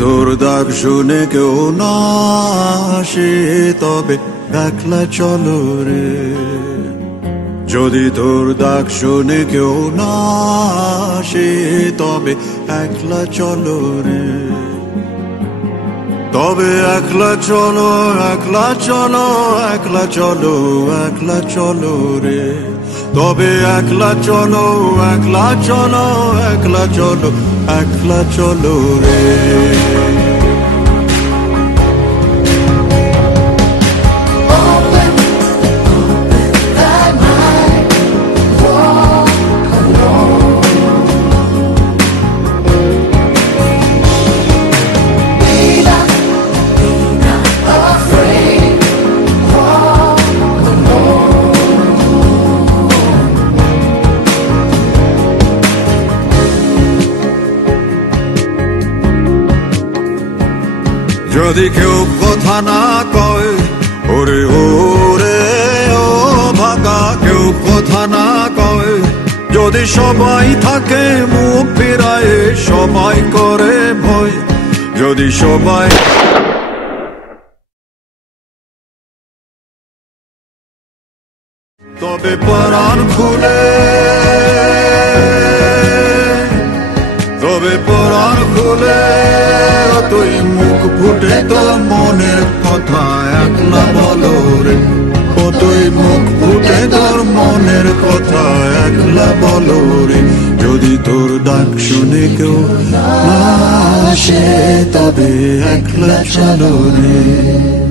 তোর ডাক শুনে কেউ না আসে তবে একলা চলো রে। যদি তোর ডাক শুনে কেউ না আসে তবে একলা চলো রে। তবে একলা চলো, একলা চলো, একলা চলো, একলা চলো রে। তবে একলা চলো, একলা চলো, একলা চলো, একলা চলো রে। যদি কেউ কথা না কয়, ওরে ওরে ও ভাগা, কেউ কথা না কয়, যদি সবাই থাকে মুখ ফিরায়, সবাই করে ভয়, যদি সবাই তবে পরাণ খুলে, তবে পরাণ খুলে তুই মুখ ফুটে তোর মনের কথা একলা বলো রে। ও তুই মুখ ফুটে তোর মনের কথা একলা বলো রে। যদি তোর ডাক শুনে কেউ না আসে তবে একলা চলো রে।